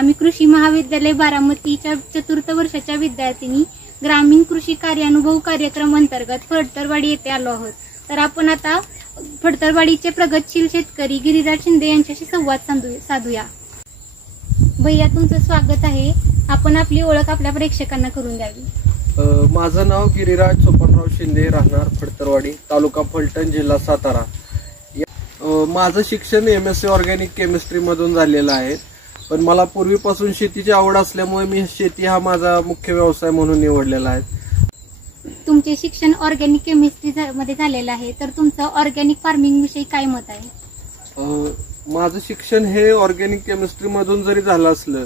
आम्ही कृषी महाविद्यालय बारामतीच्या 4th वर्षाच्या विद्यार्थिनी ग्रामीण कृषी कार्यानुभव कार्यक्रम अंतर्गत फडतरवाडी येथे आलो आहोत। तर आपण आता फडतरवाडीचे प्रगतशील शेतकरी गिरीराज शिंदे यांच्याशी संवाद साधूया। भैया, तुमचं स्वागत आहे। आपण आपली ओळख आपल्या प्रेक्षकांना करून द्यावी। माझं नाव गिरीराज सोपानराव शिंदे, राहणार फडतरवाडी, तालुका फलटण, जिल्हा सातारा। माझं शिक्षण MSc ऑर्गॅनिक केमिस्ट्री मधून झालेलं आहे, पण मला पूर्वीपासून शेतीची आवड असल्यामुळे मी शेती हा माझा मुख्य व्यवसाय म्हणून निवडलेला आहे। तुमचे शिक्षण ऑर्गॅनिक केमिस्ट्री मध्ये झालेलं आहे, तर तुमचं ऑर्गॅनिक फार्मिंग विषयी काय मत आहे? माझं शिक्षण हे ऑर्गॅनिक केमिस्ट्री मधून जरी झालं असलं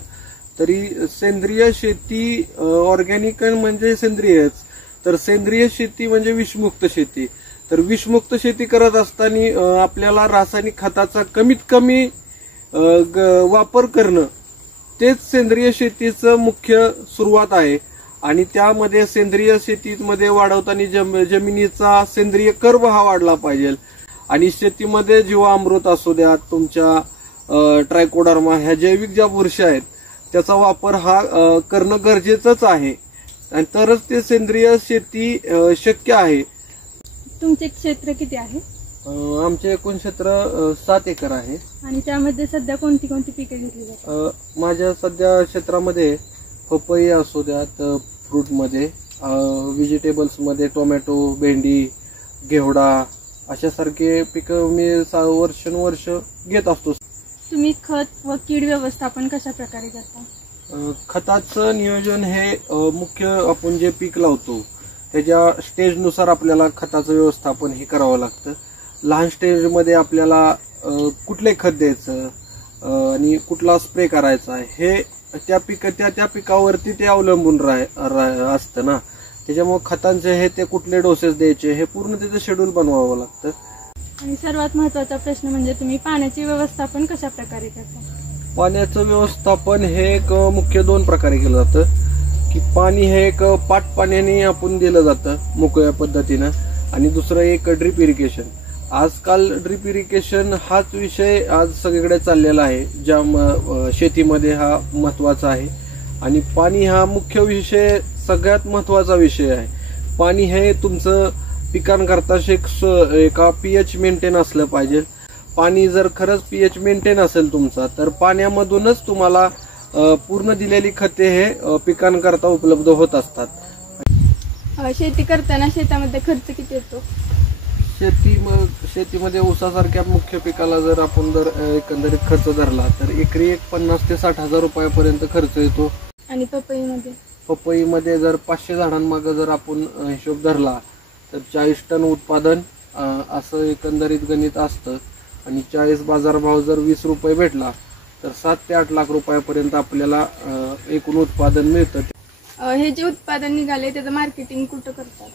तरी सेंद्रिय शेती, ऑर्गॅनिक म्हणजे सेंद्रियच, तर सेंद्रिय शेती म्हणजे विषमुक्त शेती। तर विषमुक्त शेती करत असताना आपल्याला रासायनिक खताचा कमीत कमी वापर करणं, तेच सेंद्रिय शेतीचं मुख्य सुरुवात आहे। आणि त्यामध्ये सेंद्रिय शेतीमध्ये वाढवताना जमिनीचा सेंद्रिय कर्ब हा वाढला पाहिजे। आणि शेतीमध्ये जीवामृत असू द्या, तुमच्या ट्रायकोडर्मा, ह्या जैविक ज्या बुरशी आहेत त्याचा वापर हा करणं गरजेचंच आहे, आणि तरच ते सेंद्रिय शेती शक्य आहे। तुमचे क्षेत्र किती आहे? आमचे एकूण क्षेत्र 7 एकर आहे। आणि त्यामध्ये सध्या कोणती कोणती पिके घेतली जातात? माझ्या सध्या क्षेत्रामध्ये पपई असू द्यात, फ्रूट मध्ये, व्हेजिटेबल्स मध्ये टोमॅटो, भेंडी, घेवडा अशासारखे पिकं मी वर्षानुवर्ष घेत असतो। तुम्ही खत व कीड व्यवस्थापन कशा प्रकारे करता? खताचं नियोजन हे मुख्य आपण जे पीक लावतो त्याच्या स्टेजनुसार आपल्याला खताचं व्यवस्थापन हे करावं लागतं। लहान स्टेजमध्ये आपल्याला कुठले खत द्यायचं आणि कुठला स्प्रे करायचा हे त्या पिकावरती ते अवलंबून असतं ना। त्याच्यामुळे खतांचे हे ते कुठले डोसेस द्यायचे हे पूर्ण त्याचं शेड्यूल बनवावं लागतं। आणि सर्वात महत्त्वाचा प्रश्न म्हणजे तुम्ही पाण्याचे व्यवस्थापन कशा प्रकारे करता? पाण्याचं व्यवस्थापन हे एक मुख्य 2 प्रकारे केलं जातं, की पाणी हे एक पाट पाण्याने आपण दिलं जातं मोकळ्या पद्धतीनं, आणि दुसरं एक ड्रिप इरिगेशन। आजकाल ड्रिप इरिगेशन हाच विषय आज सगळीकडे चाललेला आहे, ज्या शेतीमध्ये हा महत्वाचा आहे। आणि पाणी हा मुख्य विषय, सगळ्यात महत्वाचा विषय आहे। पाणी हे तुमचं पिकांकरता एका pH मेंटेन असलं पाहिजे। पाणी जर खरंच pH मेंटेन असेल तुमचा, तर पाण्यामधूनच तुम्हाला पूर्ण दिलेली खते हे पिकांकरता उपलब्ध होत असतात। शेती करताना शेतामध्ये खर्च किती येतो? शेतीमध्ये ऊसासारख्या मुख्य पिकाला जर आपण एकंदरीत खर्च धरला तर एकरी 50,000 ते 60,000 रुपयापर्यंत खर्च येतो। आणि पपईमध्ये जर 500 झाडांमागे जर आपण हिशोब धरला तर 40 टन उत्पादन असं एकंदरीत गणित असतं। आणि 40 बाजारभाव जर 20 रुपये भेटला तर 7 ते 8 लाख रुपयापर्यंत आपल्याला एकूण उत्पादन मिळतं। हे जे उत्पादन निघाले त्याचं मार्केटिंग कुठं करतात?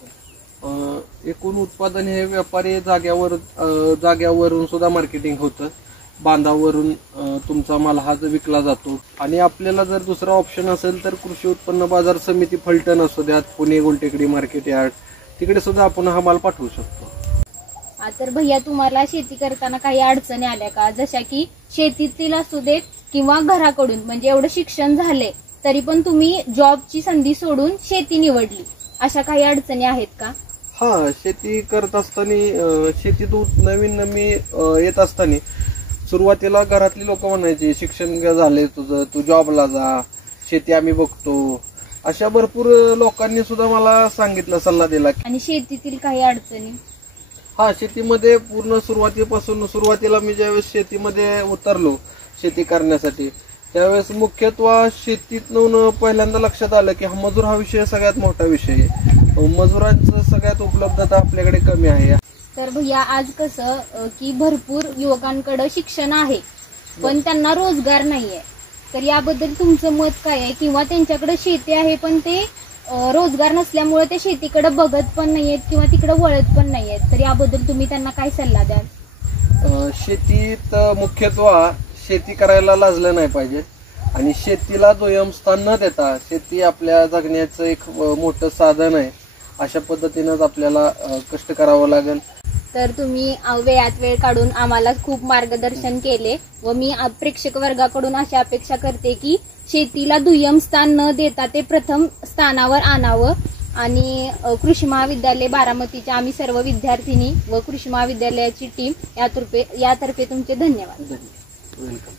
एकूण उत्पादन हे व्यापारी जाग्यावरून सुद्धा मार्केटिंग होतं। बांधावरून तुमचा माल हा विकला जातो। आणि आपल्याला जर दुसरा ऑप्शन असेल तर कृषी उत्पन्न बाजार समिती फलटण असू द्यात, पुणे गुलटेकडी मार्केट यार्ड, तिकडे सुद्धा आपण हा माल पाठवू शकतो। तर भैया, तुम्हाला शेती करताना काही अडचणी आल्या का? जशा की शेतीतील असू देत किंवा घराकडून, म्हणजे एवढं शिक्षण झाले तरी पण तुम्ही जॉबची संधी सोडून शेती निवडली, अशा काही अडचणी आहेत का? हा, शेती करत असताना, शेतीत नवीन येत असताना सुरुवातीला घरातली लोक म्हणायची, शिक्षण झाले तुझं, तू जॉबला जा, शेती आम्ही बघतो, अशा भरपूर लोकांनी सुद्धा मला सांगितलं, सल्ला दिला। आणि शेतीतील काही अडचणी? हा, शेतीमध्ये पूर्ण सुरुवातीला मी ज्यावेळेस शेतीमध्ये उतरलो शेती करण्यासाठी, त्यावेळेस मुख्यत्वे शेतीतून पहिल्यांदा लक्षात आलं की मजूर हा विषय सगळ्यात मोठा विषय आहे। मजुरांचं सगळ्यात उपलब्धता आपल्याकडे कमी आहे। तर भैया, आज कसं की भरपूर युवकांकडे शिक्षण आहे पण त्यांना रोजगार नाहीये, तर याबद्दल तुमचं मत काय आहे? किंवा त्यांच्याकडे शेती आहे पण ते रोजगार नसल्यामुळे ते शेतीकडे बघत पण नाहीयेत किंवा तिकडे वळत पण नाहीयेत, तर याबद्दल तुम्ही त्यांना काय सल्ला द्याल? शेतीत मुख्यत्वे शेती करायला लाजलं नाही पाहिजे, आणि शेतीला दुय्यम स्थान न देता शेती आपल्या जगण्याचं एक मोठं साधन आहे, अशा पद्धतीनंच आपल्याला कष्ट करावं लागेल। तर तुम्ही वेळात वेळ काढून आम्हाला खूप मार्गदर्शन केले व मी प्रेक्षक वर्गाकडून अशी अपेक्षा करते की शेतीला दुय्यम स्थान न देता ते प्रथम स्थानावर आणावं आणि कृषी महाविद्यालय बारामतीच्या आम्ही सर्व विद्यार्थिनी व कृषी महाविद्यालयाची टीम यातर्फे तुमचे धन्यवाद. वेलकम.